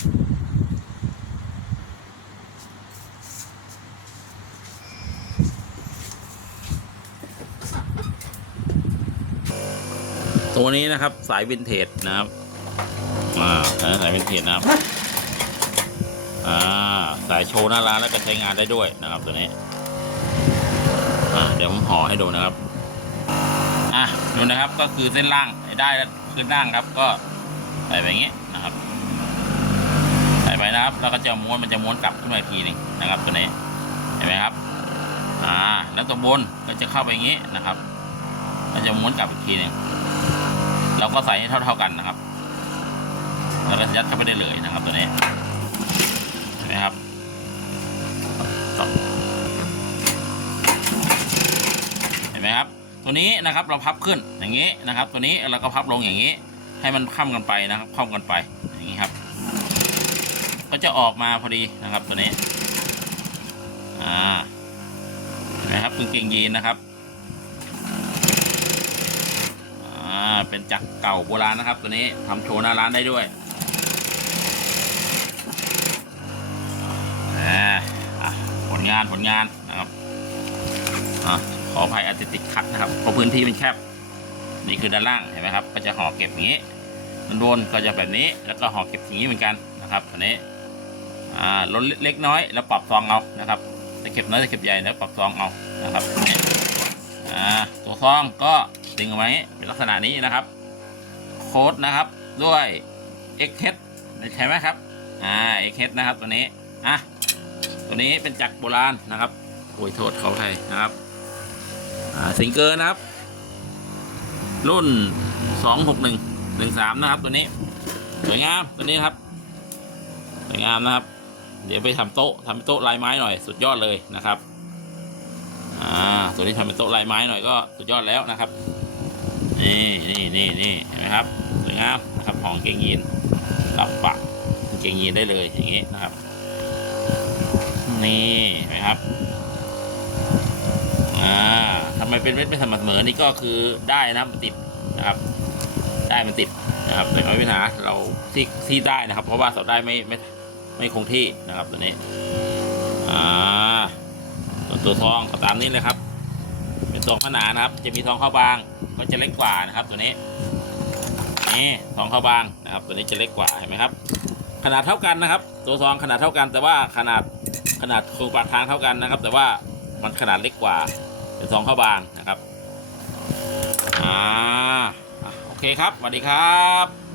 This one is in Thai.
ตัวนี้นะครับสายวินเทจนะครับ อ่าสายวินเทจนะครับ อ่า สายโชว์หน้าร้านแล้วก็ใช้งานได้ด้วยนะครับตัวนี้ อ่า เดี๋ยวผมห่อให้ดูนะครับ อะดูนะครับก็คือเส้นล่างได้แล้วขึ้นล่างครับก็ใส่ไปอย่างนี้นะครับ ไปนะครับ แล้วก็จะม้วนมันจะม้วนกลับขึ้นมาอีกทีหนึงนะครับ ตัวนี้เห็นไหมครับ อ่า แล้วตัวบนก็จะเข้าไปอย่างนี้นะครับมันจะม้วนกลับอีกทีหนึงเราก็ใส่ให้เท่า ๆกันนะครับ แล้วก็ยัดเข้าไปได้เลยนะครับตัวนี้เห็นไหมครับต่อเห็นไหมครับ ตัวนี้นะครับเราพับขึ้นอย่างนี้นะครับ ตัวนี้เราก็พับลงอย่างนี้ ให้มันค่ำกันไปนะครับค่อมกันไปอย่างนี้ครับ ก็จะออกมาพอดีนะครับตัวนี้อ่านไหมครับกางเกงยีนนะครับอ่าเป็นจักรเก่าโบราณนะครับ ตัวนี้ทำโชว์หน้าร้านได้ด้วยอ่อผลงานผลงานนะครับอะขออภัยอาจจะติดขัดนะครับเพราะพื้นที่มันแคบนี่คือด้านล่างเห็นไหมครับ ก็จะห่อเก็บอย่างนี้ด้านบนก็จะแบบนี้แล้วก็ห่อเก็บอย่างนี้เหมือนกันนะครับตัวนี้ อ่าล้นเล็กน้อยแล้วปรับซองเอานะครับจะเก็บน้อยจะเก็บใหญ่แล้วปรับซองเอานะครับอ่าตัวซองก็ดึงเอาไว้เป็นลักษณะนี้นะครับ โค้ดนะครับด้วย x h ใช่ไหมครับอ่า x h นะครับตัวนี้อะตัวนี้เป็นจักรโบราณนะครับโอ้ยโทษเขาไทยนะครับอ่าสิงเกอร์นะครับ รุ่นสองหกหนึ่งหนึ่งสามนะครับตัวนี้สวยงามตัวนี้ครับสวยงามนะครับ เดี๋ยวไปทำโต๊ะทำเป็นโต๊ะลายไม้หน่อย สุดยอดเลยนะครับอ่าตัวนี้ทำเป็นโต๊ะลายไม้หน่อยก็สุดยอดแล้วนะครับนี่นี่นี่นี่เห็นไหมครับสวยงามนะครับของเกงยีนรับปะกางเกงยีนได้เลยอย่างนี้นะครับ นี่เห็นไหมครับอ่าทำไมเป็นเม็ดไม่สม่ำเสมอนี่ก็คือได้นะมันติดนะครับ ได้มันติดนะครับแต่ไม่มีปัญหาเราที่ที่ได้นะครับ เพราะว่าเสาได้ไม่ไม่ ไม่คงที่นะครับตัวนี้อ่าส่วนตัวทองก็ตามนี้เลยครับ เป็นทองขนานะครับ จะมีทองเข้าบางก็จะเล็กกว่านะครับ ตัวนี้นี่ทองเข้าบางนะครับ ตัวนี้จะเล็กกว่าเห็นไหมครับ ขนาดเท่ากันนะครับ ตัวทองขนาดเท่ากัน แต่ว่าขนาดขนาดโครงปากทางเท่ากันนะครับ แต่ว่ามันขนาดเล็กกว่า เป็นทองเข้าบางนะครับอ่าโอเคครับสวัสดีครับ